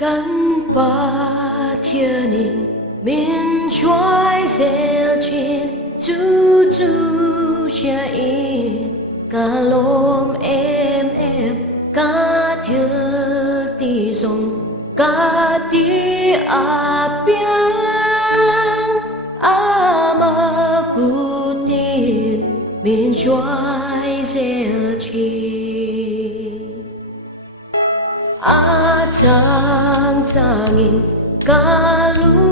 Căn qua thiên nhiên miền trôi dẻo trên chú cha in cả lom em cả thiếu tí rong cả tí biang mà cụ tin miền trôi dẻo trên chang changin kalungain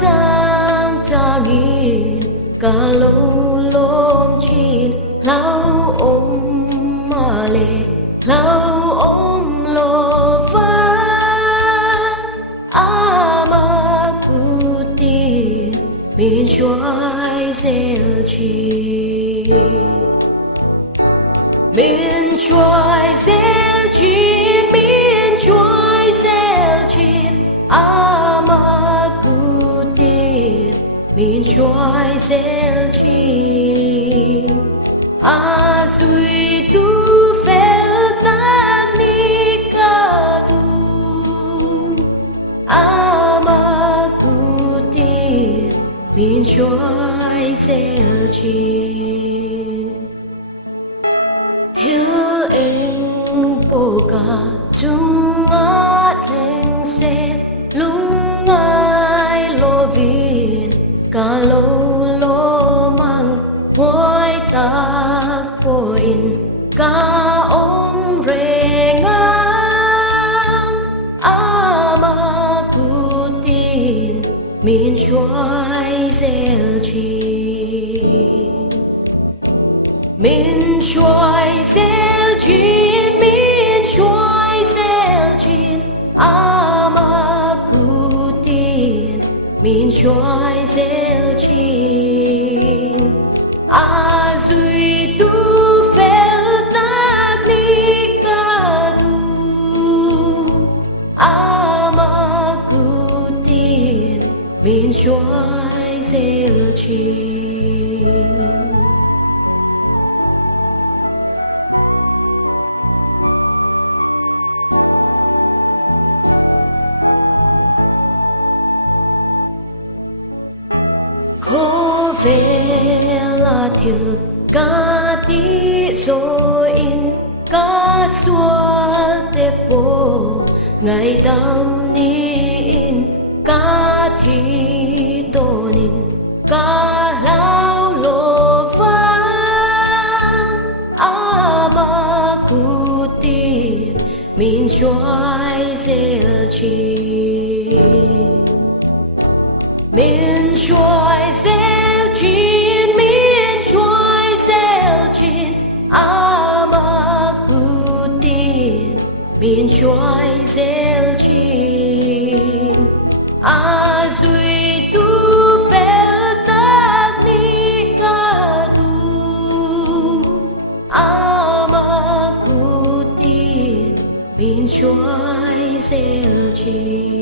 chang changin kalolom chin lau male lau lo va ama kuti min choai zel chi miền trôi dẻo chín miền trôi dẻo chín mà cụ tiết miền trôi dẻo chín duy tu phèo ta ni ca tu mà cụ tiết miền trôi dẻo chín thiếu anh bố cả chung ngát lên xe lung ai lo viên cả lo mang hoài ta bố in cả ôm rê ngang mà cụ tin miền trôi dẻo chín miền trôi dẻo chín miền trôi dẻo chín mà cụ tin miền trôi dẻo chín duy tu phèo ta ni ca tu mà cụ tin miền trôi dẻo chín khó về là thiếu cả tí rồi in cả xua tép bồ ngày đam in cả thi tôn in cả lao lô vang mà cụ tin mình trôi dẻo chín miền trôi dẻo chín miền trôi dẻo chín mà cụ tin miền trôi dẻo chín duy tu phèo ta ni ca tu mà cụ tin miền trôi dẻo chín